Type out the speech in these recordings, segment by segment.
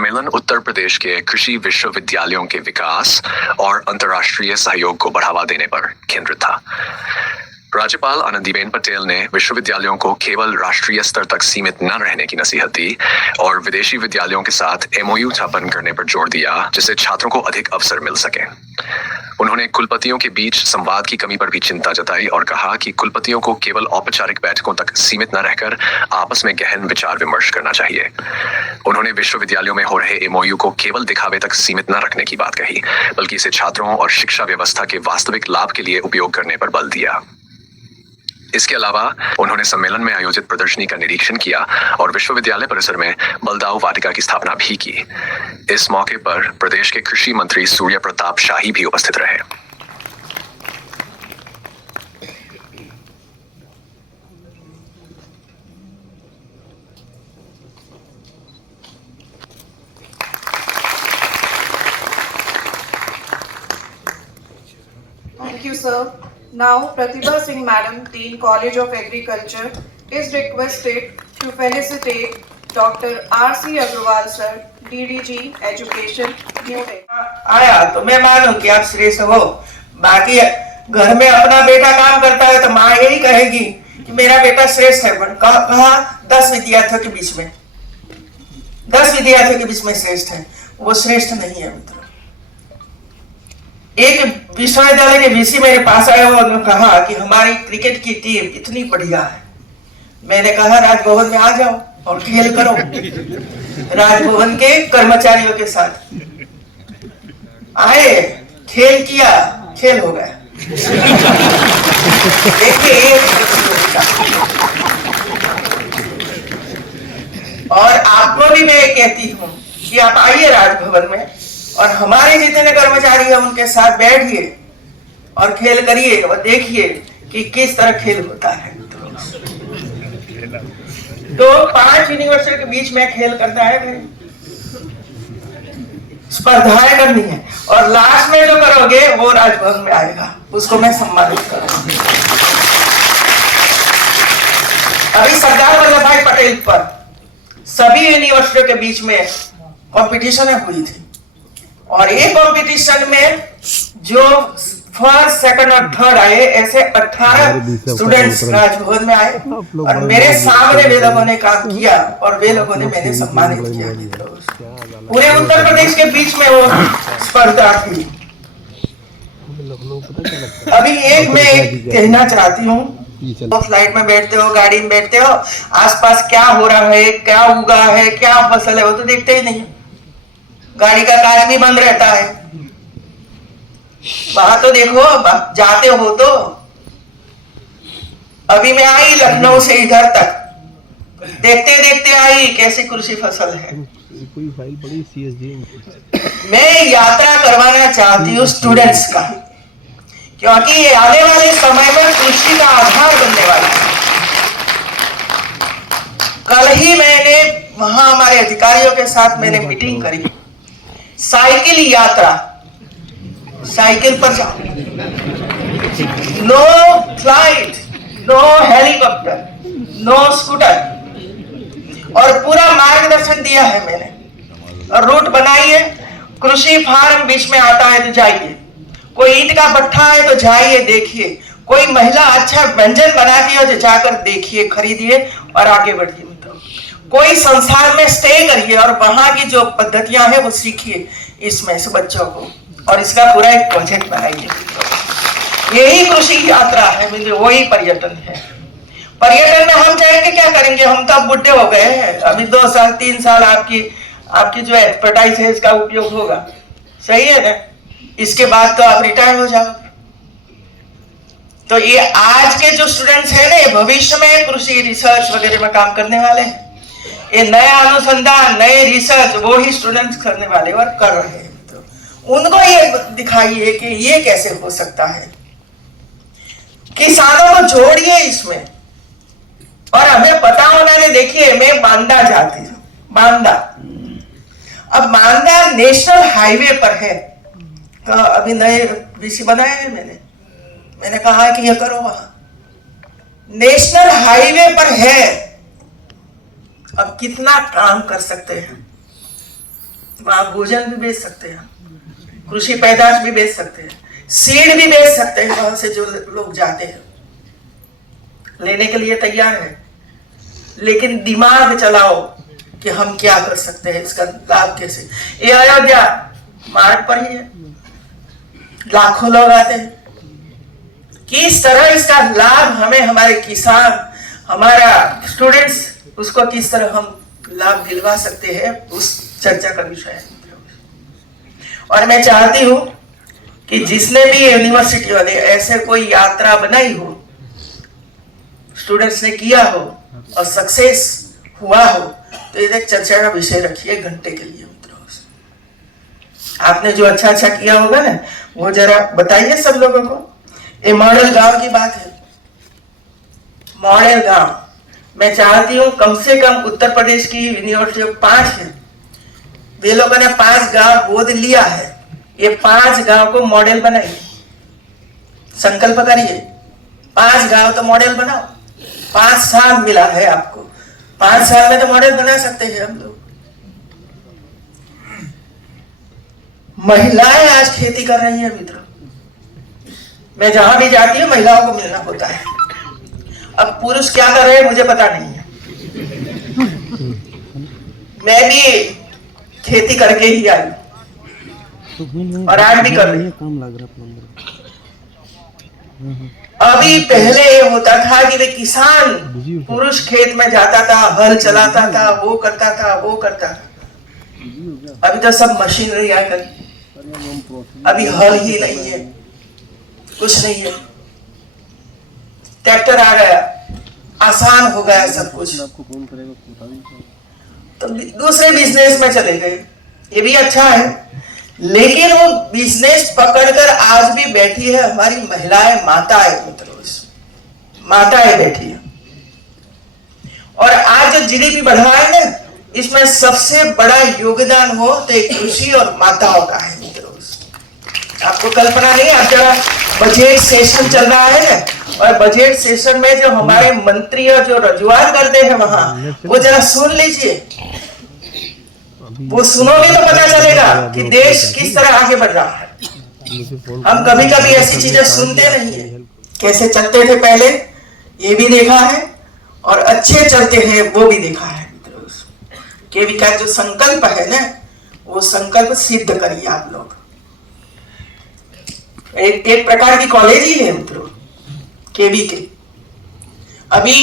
सम्मेलन उत्तर प्रदेश के कृषि विश्वविद्यालयों के विकास और अंतर्राष्ट्रीय सहयोग को बढ़ावा देने पर केंद्रित था। राज्यपाल आनंदीबेन पटेल ने विश्वविद्यालयों को केवल राष्ट्रीय स्तर तक सीमित न रहने की नसीहत दी और विदेशी विद्यालयों के साथ MOU स्थापन करने पर जोर दिया, जिससे छात्रों को अधिक अवसर मिल सके। उन्होंने कुलपतियों के बीच संवाद की कमी पर भी चिंता जताई और कहा कि कुलपतियों को केवल औपचारिक बैठकों तक सीमित न रहकर आपस में गहन विचार विमर्श करना चाहिए। उन्होंने विश्वविद्यालयों में हो रहे MOU को केवल दिखावे तक सीमित न रखने की बात कही, बल्कि इसे छात्रों और शिक्षा व्यवस्था के वास्तविक लाभ के लिए उपयोग करने पर बल दिया। इसके अलावा उन्होंने सम्मेलन में आयोजित प्रदर्शनी का निरीक्षण किया और विश्वविद्यालय परिसर में बलदाऊ वाटिका की स्थापना भी की। इस मौके पर प्रदेश के कृषि मंत्री सूर्य प्रताप शाही भी उपस्थित रहे। Thank you, sir. Now, Pratibha Singh Madam, Dean College of Agriculture, is requested to felicitate Dr. R.C. Agrawal, sir, DDG Education, New Delhi. आया तो मैं मानूं कि आप श्रेष्ठ हो। बाकी घर में अपना बेटा काम करता है तो माँ यही कहेगी कि मेरा बेटा श्रेष्ठ है, पर कहा 10 विद्यार्थियों के बीच में 10 विद्यार्थियों के बीच में श्रेष्ठ है, वो श्रेष्ठ नहीं है मित्रों। एक विश्वविद्यालय के VC मेरे पास आए और उन्होंने कहा कि हमारी क्रिकेट की टीम इतनी बढ़िया है। मैंने कहा राजभवन में आ जाओ और खेल करो। राजभवन के कर्मचारियों के साथ आए, खेल किया, खेल हो गया। देखिए और आपको भी मैं कहती हूँ कि आप आइए राजभवन में और हमारे जितने कर्मचारी हैं उनके साथ बैठिए और खेल करिए और देखिए कि किस तरह खेल होता है। तो 5 यूनिवर्सिटी के बीच में खेल करना है, स्पर्धाएं करनी है और लास्ट में जो करोगे वो राजभवन में आएगा, उसको मैं सम्मानित करूंगा। अभी सरदार वल्लभ भाई पटेल पर सभी यूनिवर्सिटियों के बीच में कंपटीशन हुई थी और ये कंपटीशन में जो फर्स्ट, सेकंड और थर्ड आए, ऐसे 18 स्टूडेंट्स राजभवन में आए और मेरे सामने वे लोगों ने काम किया और वे लोगों ने मैंने सम्मानित किया। पूरे उत्तर प्रदेश के बीच में वो स्पर्धा थी। अभी मैं कहना चाहती हूँ, तो फ्लाइट में बैठते हो, गाड़ी में बैठते हो, आसपास क्या हो रहा है, क्या उगा है, क्या फसल है, वो तो देखते ही नहीं। गाड़ी का कांच भी बंद रहता है। वहां तो देखो, जाते हो तो। अभी मैं आई लखनऊ से इधर तक, देखते देखते आई कैसी कृषि फसल है। मैं यात्रा करवाना चाहती हूँ स्टूडेंट्स का, क्योंकि ये आने वाले समय में कृषि का आधार बनने वाला है। कल ही मैंने वहां हमारे अधिकारियों के साथ मैंने मीटिंग करी। साइकिल यात्रा, साइकिल पर जाओ, no flight, no helicopter, no scooter, और पूरा मार्गदर्शन दिया है मैंने और रूट बनाई है। कृषि फार्म बीच में आता है तो जाइए, कोई ईंट का भट्ठा है तो जाइए देखिए, कोई महिला अच्छा व्यंजन बनाती है तो जाकर देखिए, खरीदिए और आगे बढ़िए। कोई संस्थान में स्टे करिए और वहां की जो पद्धतियां हैं वो सीखिए इसमें से बच्चों को, और इसका पूरा एक प्रोजेक्ट बनाइए। यही कृषि यात्रा है, वही पर्यटन है। पर्यटन में हम जाएंगे क्या करेंगे, हम तो अब बुढ़े हो गए हैं। अभी 2 साल 3 साल आपकी जो एक्सपर्टाइज है इसका उपयोग होगा, सही है ना? इसके बाद तो आप रिटायर हो जाओगे। तो ये आज के जो स्टूडेंट्स हैं ना, ये भविष्य में कृषि रिसर्च वगैरह में काम करने वाले हैं। ये नया अनुसंधान, नए रिसर्च वो ही स्टूडेंट्स करने वाले और कर रहे हैं। तो उनको ये दिखाइए कि ये कैसे हो सकता है। किसानों को जोड़िए इसमें, और हमें पता होना है। देखिए मैं बांदा जाती हूँ, बांदा, अब बांदा नेशनल हाईवे पर है। तो अभी नए VC बनाए हैं मैंने कहा कि ये करो, वहां नेशनल हाईवे पर है। अब कितना काम कर सकते हैं। वहां भोजन भी बेच सकते हैं, कृषि पैदाश भी बेच सकते हैं, सीड भी बेच सकते हैं। वहां से जो लोग जाते हैं लेने के लिए तैयार है, लेकिन दिमाग चलाओ कि हम क्या कर सकते हैं, इसका लाभ कैसे। ये अयोध्या मार्ग पर ही है, लाखों लोग आते हैं। किस तरह इसका लाभ हमें हमारे किसान, हमारा स्टूडेंट्स, उसको किस तरह हम लाभ दिलवा सकते हैं, उस चर्चा का विषय है। और मैं चाहती हूं कि जिसने भी यूनिवर्सिटी वाले ऐसे कोई यात्रा बनाई हो, स्टूडेंट्स ने किया हो और सक्सेस हुआ हो, तो ये चर्चा का विषय रखिए घंटे के लिए। मित्रों, आपने जो अच्छा अच्छा किया होगा ना, वो जरा बताइए सब लोगों को। ये मॉडल गांव की बात है, मॉडल गांव। मैं चाहती हूँ कम से कम उत्तर प्रदेश की यूनिवर्सिटी 5 है, वे लोगों ने 5 गांव गोद लिया है। ये 5 गांव को मॉडल बनाइए, संकल्प करिए, 5 गांव तो मॉडल बनाओ। 5 साल मिला है आपको, 5 साल में तो मॉडल बना सकते हैं हम लोग। महिलाएं आज खेती कर रही है मित्रों, मैं जहां भी जाती हूँ महिलाओं को मिलना होता है। अब पुरुष क्या कर रहे हैं मुझे पता नहीं है, मैं भी खेती करके ही आई और आज भी कर रही हूं। अभी पहले ये होता था कि वे किसान, पुरुष खेत में जाता था, हल चलाता था, वो करता था, वो करता था। अभी तो सब मशीनरी आ गई, अभी हल ही नहीं है, कुछ नहीं है, ट्रैक्टर आ गया, आसान हो गया सब कुछ, तो दूसरे बिजनेस में चले गए। ये भी अच्छा है, लेकिन वो बिजनेस पकड़कर आज भी बैठी है हमारी महिलाएं, माताएं मित्रों, माताएं बैठी है। और आज जो जीडीपी बढ़ रहा है ना, इसमें सबसे बड़ा योगदान हो तो एक कृषि और माताओं का है मित्रों। आपको कल्पना नहीं, आप जरा बजट सेशन चल रहा है ना, और बजट सेशन में जो हमारे मंत्री और जो रजुआत करते हैं वहां, वो जरा सुन लीजिए। वो सुनोगे तो पता चलेगा कि देश किस तरह आगे बढ़ रहा है। हम कभी कभी ऐसी चीजें सुनते नहीं है, कैसे चलते थे पहले ये भी देखा है, और अच्छे चलते हैं वो भी देखा है। केवी का जो संकल्प है ना, वो संकल्प सिद्ध करिए आप लोग। एक प्रकार की कॉलेज ही है मित्रों केवी के। अभी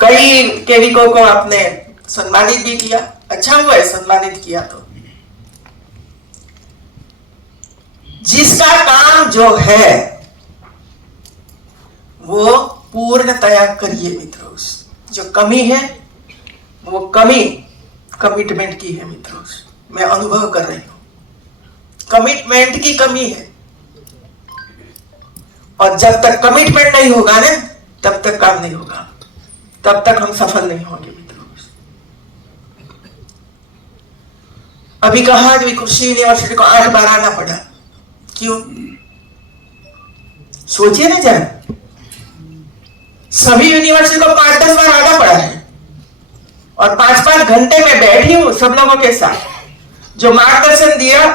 कई केविकों को आपने सम्मानित भी किया, अच्छा हुआ है सम्मानित किया। तो जिसका काम जो है वो पूर्णतया करिए मित्रों। जो कमी है वो कमी कमिटमेंट की है मित्रों, मैं अनुभव कर रही हूं, कमिटमेंट की कमी है। और जब तक कमिटमेंट नहीं होगा ना, तब तक काम नहीं होगा, तब तक हम सफल नहीं होंगे मित्रों। अभी कहा कि कृषि यूनिवर्सिटी को 8 बार आना पड़ा, क्यों? सोचिए ना जरा, सभी यूनिवर्सिटी को 5-10 बार आना पड़ा है, और 5-5 घंटे में बैठी हूं सब लोगों के साथ, जो मार्गदर्शन दिया,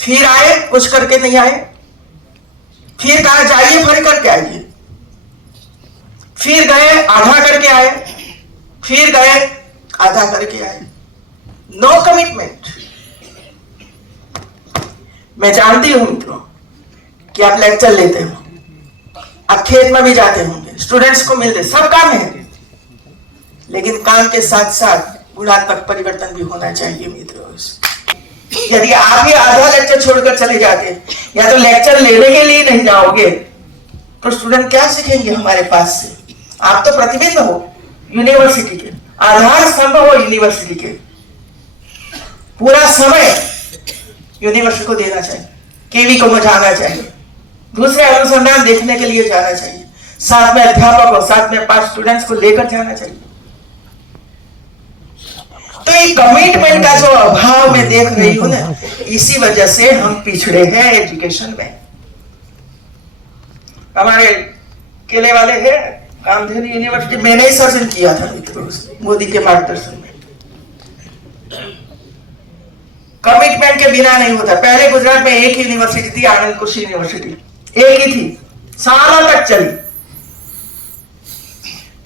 फिर आए कुछ करके नहीं आए, फिर कहा जाइए फिर करके आइए, फिर गए आधा करके आए, फिर गए आधा करके आए। No commitment. मैं जानती हूं मित्रों कि आप लेक्चर लेते हो, आप खेत में भी जाते होंगे, स्टूडेंट्स को मिलते, सब काम है, लेकिन काम के साथ साथ गुणात्मक परिवर्तन भी होना चाहिए मित्रों। यदि आप ही आधा लेक्चर छोड़कर चले जाते, या तो लेक्चर लेने के लिए नहीं जाओगे, तो स्टूडेंट क्या सीखेंगे हमारे पास से? आप तो प्रतिबिंब हो यूनिवर्सिटी के, आधार स्तंभ हो यूनिवर्सिटी के। पूरा समय यूनिवर्सिटी को देना चाहिए, केवी को जाना चाहिए, दूसरे अनुसंधान देखने के लिए जाना चाहिए, साथ में अध्यापक और साथ में 5 स्टूडेंट्स को लेकर जाना चाहिए। तो ये कमिटमेंट का जो अभाव मैं देख रही हूं ना, इसी वजह से हम पिछड़े हैं एजुकेशन में। हमारे केले वाले हैं कामधेनु यूनिवर्सिटी, मैंने ही सर्जन किया था मित्रों मोदी के मार्गदर्शन में। कमिटमेंट के बिना नहीं होता। पहले गुजरात में एक ही यूनिवर्सिटी थी, आनंद कृषि यूनिवर्सिटी, एक ही थी, सालों तक चली।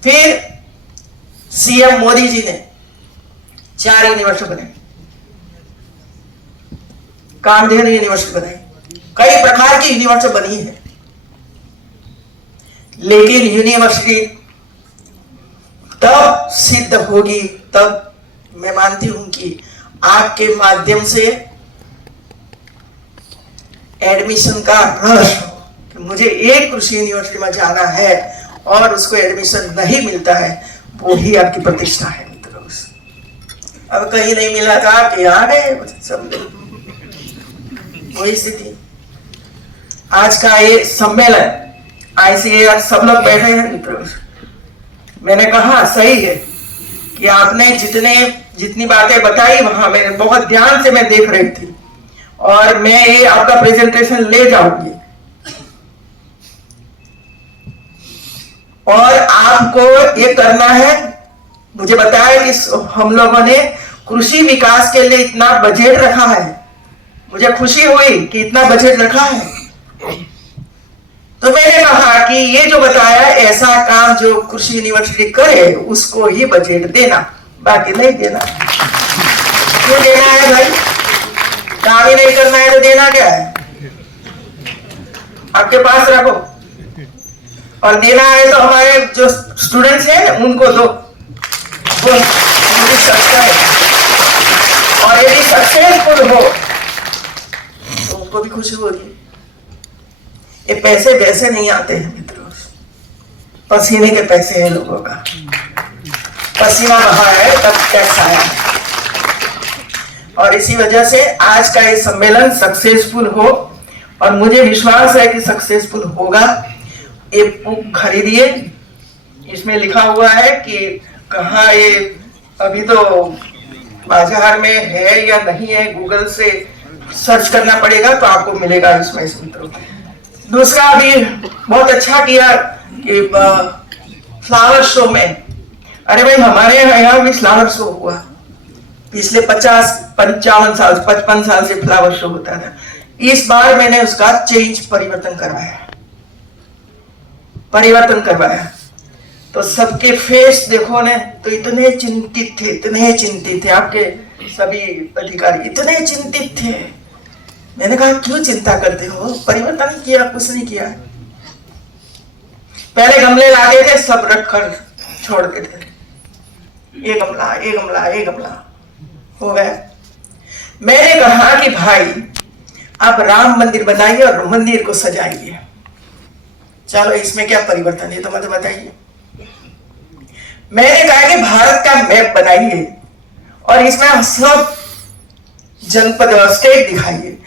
फिर सीएम मोदी जी ने 4 यूनिवर्सिटी बनाई, कामधेनु यूनिवर्सिटी बनाई, कई प्रकार की यूनिवर्सिटी बनी है। लेकिन यूनिवर्सिटी तब सिद्ध होगी, तब मैं मानती हूं कि आपके माध्यम से एडमिशन का रश हो कि मुझे एक कृषि यूनिवर्सिटी में जाना है और उसको एडमिशन नहीं मिलता है, वो ही आपकी प्रतिष्ठा है मित्रों। अब कहीं नहीं मिला था, आपके यहाँ गए सब, वही स्थिति। आज का ये सम्मेलन ICAR सब लोग बैठे हैं मित्रों। मैंने कहा सही है कि आपने जितनी बातें बताई वहां मैंने बहुत ध्यान से मैं देख रही थी, और मैं ये आपका प्रेजेंटेशन ले जाऊंगी। और आपको ये करना है, मुझे बताया कि हम लोगों ने कृषि विकास के लिए इतना बजट रखा है। मुझे खुशी हुई कि इतना बजट रखा है। तो मैंने कहा कि ये जो बताया ऐसा काम जो कृषि यूनिवर्सिटी करे उसको ही बजट देना, बाकी नहीं देना। क्यों देना है भाई? काम ही नहीं करना है तो देना क्या है? आपके पास रखो, और देना है तो हमारे जो स्टूडेंट्स हैं उनको दो, वो सकता है। और यदि सक्सेसफुल हो तो उनको भी खुशी होगी। ये पैसे वैसे नहीं आते हैं मित्रों, पसीने के पैसे हैं लोगों का। पसीना बहा है तब टैक्स आया है। और इसी वजह से आज का ये सम्मेलन सक्सेसफुल हो, और मुझे विश्वास है कि सक्सेसफुल होगा। ये बुक खरीदिए, इसमें लिखा हुआ है कि कहाँ ये अभी तो बाजार में है या नहीं है, गूगल से सर्च करना पड़ेगा तो आपको मिलेगा इसमें मित्रों। दूसरा भी बहुत अच्छा किया कि फ्लावर शो में, अरे भाई हमारे यहाँ भी फ्लावर शो हुआ पिछले 50-55 साल 55 साल से फ्लावर शो होता था। इस बार मैंने उसका परिवर्तन करवाया। तो सबके फेस देखो ने तो इतने चिंतित थे आपके सभी अधिकारी, इतने चिंतित थे। मैंने कहा क्यों चिंता करते हो, परिवर्तन किया, कुछ नहीं किया। पहले गमले लाते थे, सब रख कर छोड़ देते थे, ये गमला हो गया। मैंने कहा कि भाई आप राम मंदिर बनाइए और मंदिर को सजाइए। चलो इसमें क्या परिवर्तन है तो मुझे बताइए। मैंने कहा कि भारत का मैप बनाइए और इसमें सब जनपद और स्टेट दिखाइए।